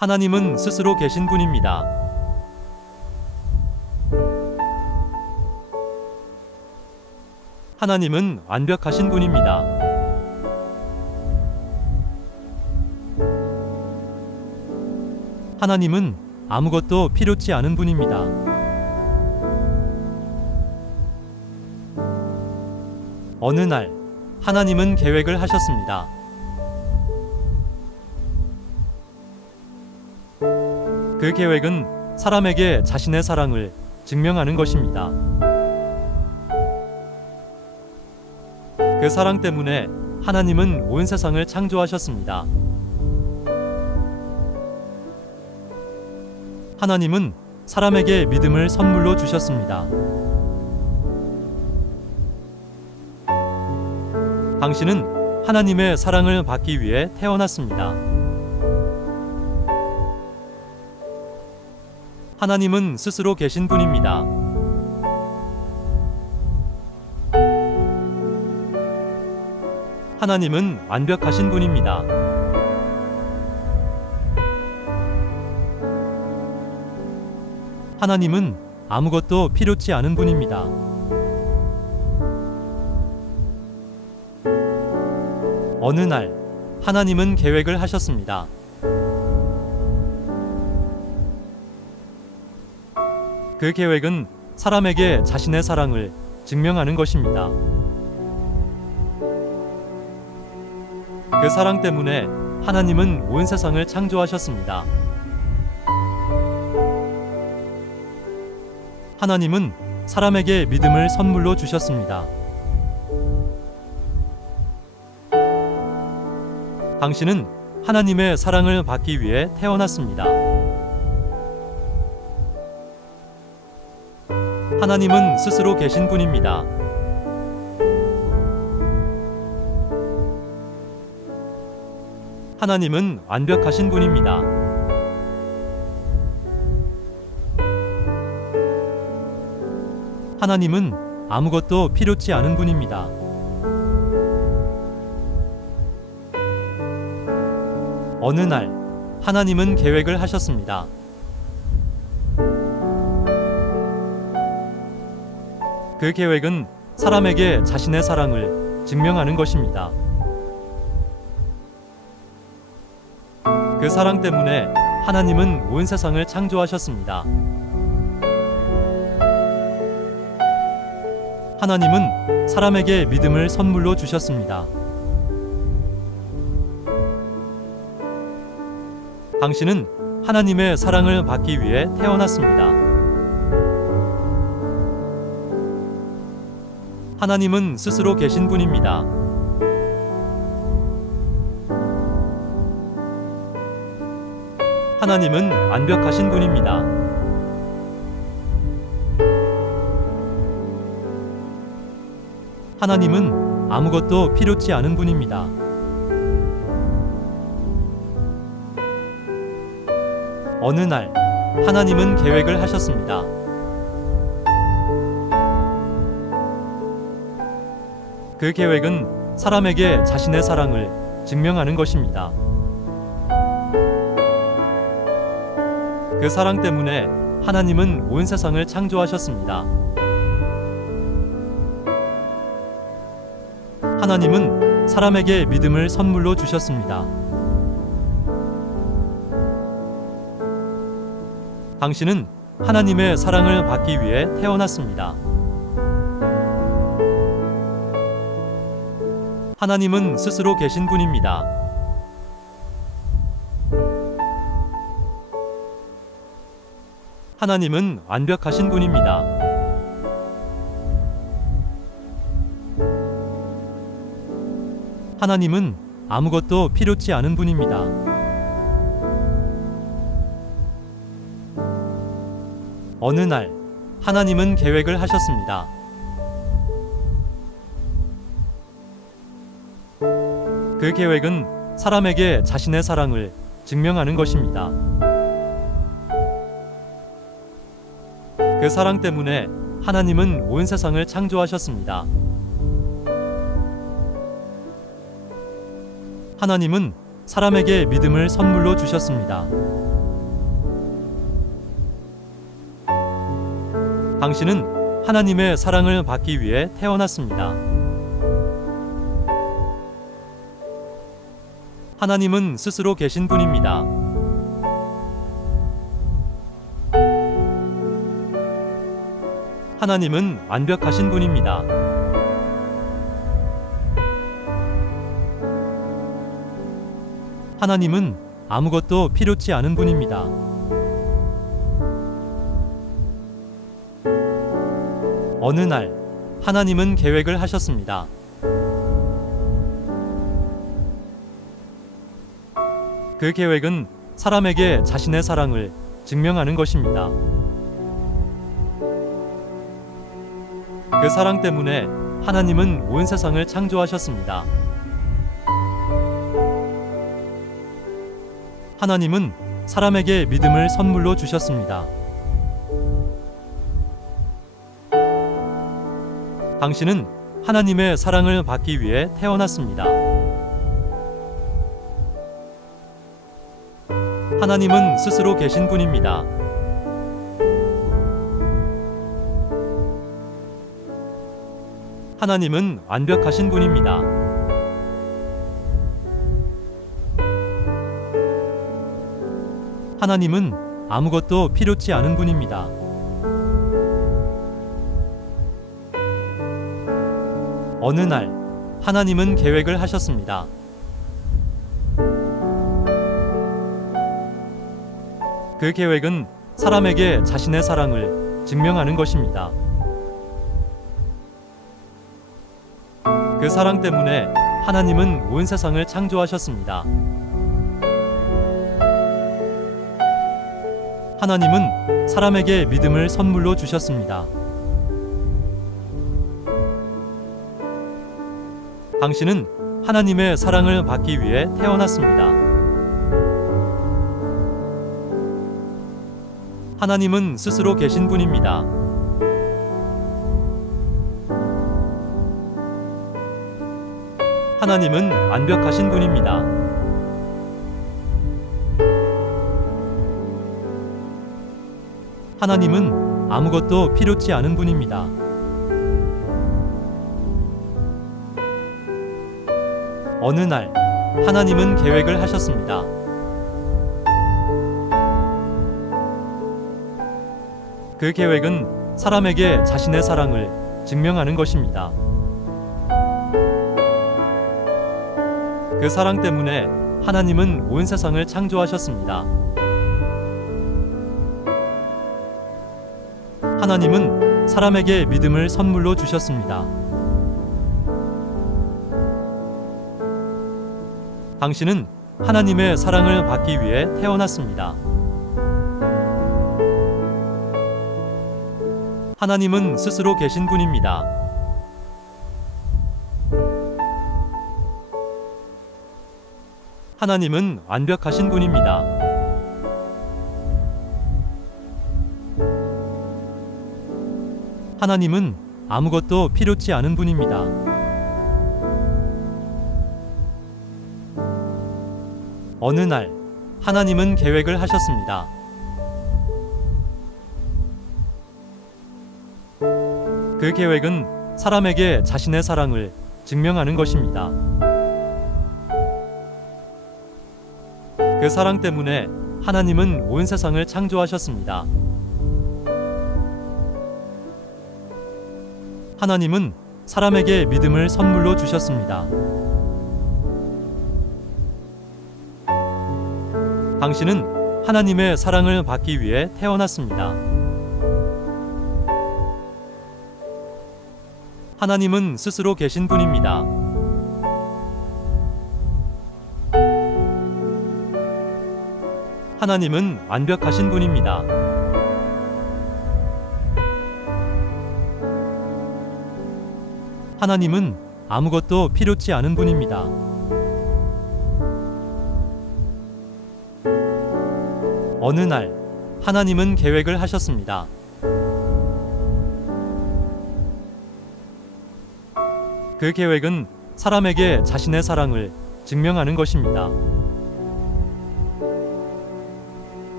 하나님은 스스로 계신 분입니다. 하나님은 완벽하신 분입니다. 하나님은 아무것도 필요치 않은 분입니다. 어느 날 하나님은 계획을 하셨습니다. 그 계획은 사람에게 자신의 사랑을 증명하는 것입니다. 그 사랑 때문에 하나님은 온 세상을 창조하셨습니다. 하나님은 사람에게 믿음을 선물로 주셨습니다. 당신은 하나님의 사랑을 받기 위해 태어났습니다. 하나님은 스스로 계신 분입니다. 하나님은 완벽하신 분입니다. 하나님은 아무것도 필요치 않은 분입니다. 어느 날 하나님은 계획을 하셨습니다. 그 계획은 사람에게 자신의 사랑을 증명하는 것입니다. 그 사랑 때문에 하나님은 온 세상을 창조하셨습니다. 하나님은 사람에게 믿음을 선물로 주셨습니다. 당신은 하나님의 사랑을 받기 위해 태어났습니다. 하나님은 스스로 계신 분입니다. 하나님은 완벽하신 분입니다. 하나님은 아무것도 필요치 않은 분입니다. 어느 날 하나님은 계획을 하셨습니다. 그 계획은 사람에게 자신의 사랑을 증명하는 것입니다. 그 사랑 때문에 하나님은 온 세상을 창조하셨습니다. 하나님은 사람에게 믿음을 선물로 주셨습니다. 당신은 하나님의 사랑을 받기 위해 태어났습니다. 하나님은 스스로 계신 분입니다. 하나님은 완벽하신 분입니다. 하나님은 아무것도 필요치 않은 분입니다. 어느 날 하나님은 계획을 하셨습니다. 그 계획은 사람에게 자신의 사랑을 증명하는 것입니다. 그 사랑 때문에 하나님은 온 세상을 창조하셨습니다. 하나님은 사람에게 믿음을 선물로 주셨습니다. 당신은 하나님의 사랑을 받기 위해 태어났습니다. 하나님은 스스로 계신 분입니다. 하나님은 완벽하신 분입니다. 하나님은 아무것도 필요치 않은 분입니다. 어느 날 하나님은 계획을 하셨습니다. 그 계획은 사람에게 자신의 사랑을 증명하는 것입니다. 그 사랑 때문에 하나님은 온 세상을 창조하셨습니다. 하나님은 사람에게 믿음을 선물로 주셨습니다. 당신은 하나님의 사랑을 받기 위해 태어났습니다. 하나님은 스스로 계신 분입니다. 하나님은 완벽하신 분입니다. 하나님은 아무것도 필요치 않은 분입니다. 어느 날 하나님은 계획을 하셨습니다. 그 계획은 사람에게 자신의 사랑을 증명하는 것입니다. 그 사랑 때문에 하나님은 온 세상을 창조하셨습니다. 하나님은 사람에게 믿음을 선물로 주셨습니다. 당신은 하나님의 사랑을 받기 위해 태어났습니다. 하나님은 스스로 계신 분입니다. 하나님은 완벽하신 분입니다. 하나님은 아무것도 필요치 않은 분입니다. 어느 날 하나님은 계획을 하셨습니다. 그 계획은 사람에게 자신의 사랑을 증명하는 것입니다. 그 사랑 때문에 하나님은 온 세상을 창조하셨습니다. 하나님은 사람에게 믿음을 선물로 주셨습니다. 당신은 하나님의 사랑을 받기 위해 태어났습니다. 하나님은 스스로 계신 분입니다. 하나님은 완벽하신 분입니다. 하나님은 아무것도 필요치 않은 분입니다. 어느 날 하나님은 계획을 하셨습니다. 그 계획은 사람에게 자신의 사랑을 증명하는 것입니다. 그 사랑 때문에 하나님은 온 세상을 창조하셨습니다. 하나님은 사람에게 믿음을 선물로 주셨습니다. 당신은 하나님의 사랑을 받기 위해 태어났습니다. 하나님은 스스로 계신 분입니다. 하나님은 완벽하신 분입니다. 하나님은 아무것도 필요치 않은 분입니다. 어느 날 하나님은 계획을 하셨습니다. 그 계획은 사람에게 자신의 사랑을 증명하는 것입니다. 그 사랑 때문에 하나님은 온 세상을 창조하셨습니다. 하나님은 사람에게 믿음을 선물로 주셨습니다. 당신은 하나님의 사랑을 받기 위해 태어났습니다. 하나님은 스스로 계신 분입니다. 하나님은 완벽하신 분입니다. 하나님은 아무것도 필요치 않은 분입니다. 어느 날 하나님은 계획을 하셨습니다. 그 계획은 사람에게 자신의 사랑을 증명하는 것입니다.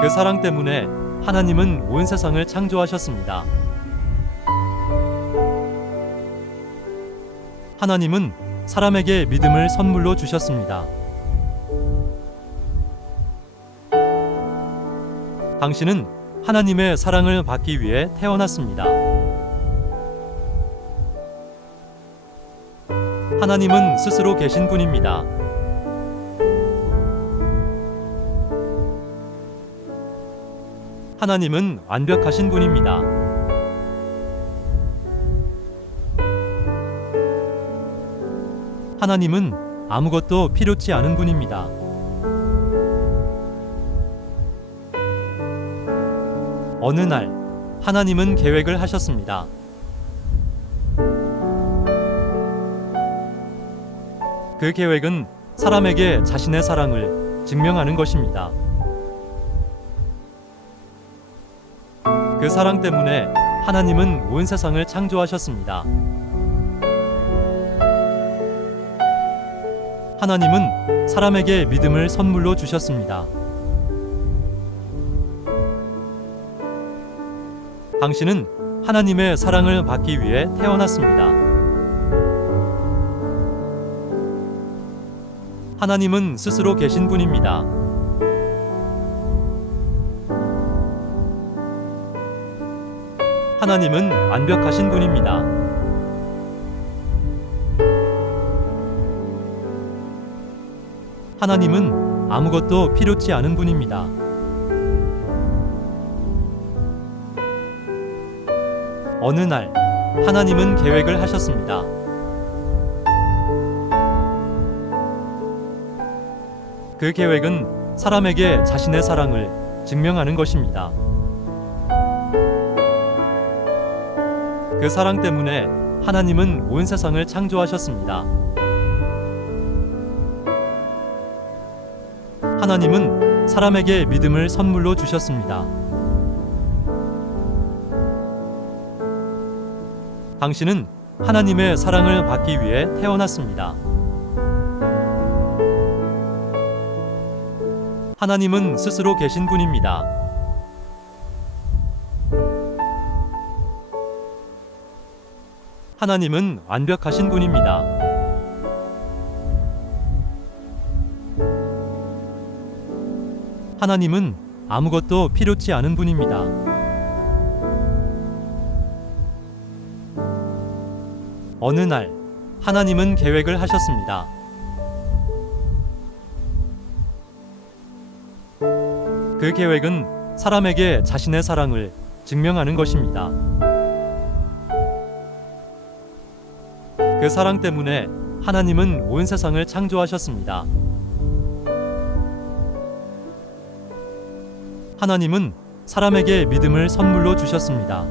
그 사랑 때문에 하나님은 온 세상을 창조하셨습니다. 하나님은 사람에게 믿음을 선물로 주셨습니다. 당신은 하나님의 사랑을 받기 위해 태어났습니다. 하나님은 스스로 계신 분입니다. 하나님은 완벽하신 분입니다. 하나님은 아무것도 필요치 않은 분입니다. 어느 날 하나님은 계획을 하셨습니다. 그 계획은 사람에게 자신의 사랑을 증명하는 것입니다. 그 사랑 때문에 하나님은 온 세상을 창조하셨습니다. 하나님은 사람에게 믿음을 선물로 주셨습니다. 당신은 하나님의 사랑을 받기 위해 태어났습니다. 하나님은 스스로 계신 분입니다. 하나님은 완벽하신 분입니다. 하나님은 아무것도 필요치 않은 분입니다. 어느 날 하나님은 계획을 하셨습니다. 그 계획은 사람에게 자신의 사랑을 증명하는 것입니다. 그 사랑 때문에 하나님은 온 세상을 창조하셨습니다. 하나님은 사람에게 믿음을 선물로 주셨습니다. 당신은 하나님의 사랑을 받기 위해 태어났습니다. 하나님은 스스로 계신 분입니다. 하나님은 완벽하신 분입니다. 하나님은 아무것도 필요치 않은 분입니다. 어느 날 하나님은 계획을 하셨습니다. 그 계획은 사람에게 자신의 사랑을 증명하는 것입니다. 그 사랑 때문에 하나님은 온 세상을 창조하셨습니다. 하나님은 사람에게 믿음을 선물로 주셨습니다.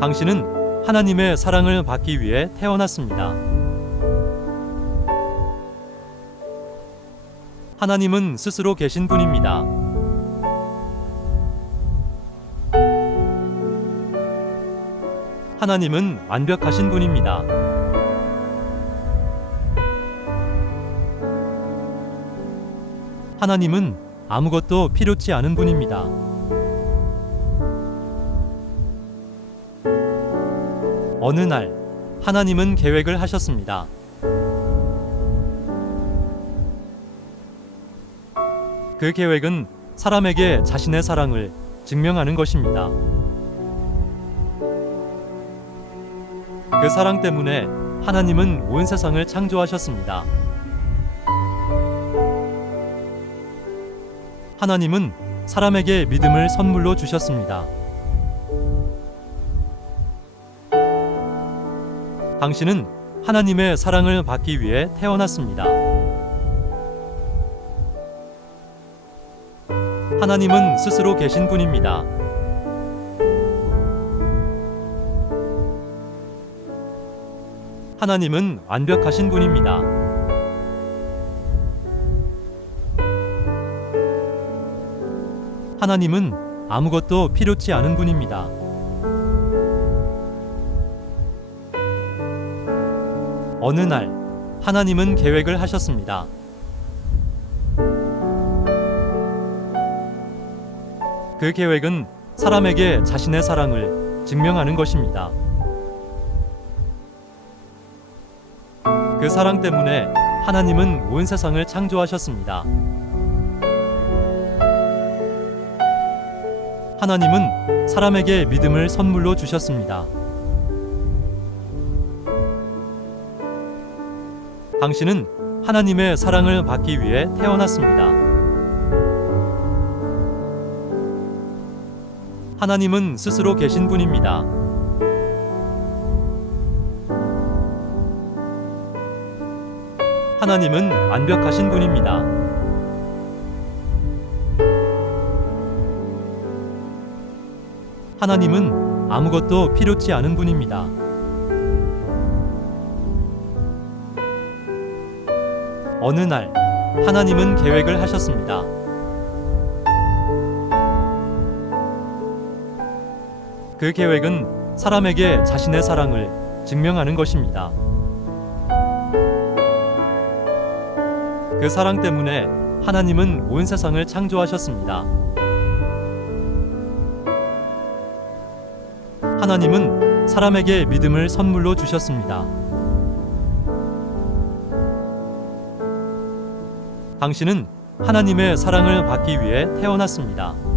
당신은 하나님의 사랑을 받기 위해 태어났습니다. 하나님은 스스로 계신 분입니다. 하나님은 완벽하신 분입니다. 하나님은 아무것도 필요치 않은 분입니다. 어느 날 하나님은 계획을 하셨습니다. 그 계획은 사람에게 자신의 사랑을 증명하는 것입니다. 그 사랑 때문에 하나님은 온 세상을 창조하셨습니다. 하나님은 사람에게 믿음을 선물로 주셨습니다. 당신은 하나님의 사랑을 받기 위해 태어났습니다. 하나님은 스스로 계신 분입니다. 하나님은 완벽하신 분입니다. 하나님은 아무것도 필요치 않은 분입니다. 어느 날 하나님은 계획을 하셨습니다. 그 계획은 사람에게 자신의 사랑을 증명하는 것입니다. 그 사랑 때문에 하나님은 온 세상을 창조하셨습니다. 하나님은 사람에게 믿음을 선물로 주셨습니다. 당신은 하나님의 사랑을 받기 위해 태어났습니다. 하나님은 스스로 계신 분입니다. 하나님은 완벽하신 분입니다. 하나님은 아무것도 필요치 않은 분입니다. 어느 날 하나님은 계획을 하셨습니다. 그 계획은 사람에게 자신의 사랑을 증명하는 것입니다. 그 사랑 때문에 하나님은 온 세상을 창조하셨습니다. 하나님은 사람에게 믿음을 선물로 주셨습니다. 당신은 하나님의 사랑을 받기 위해 태어났습니다.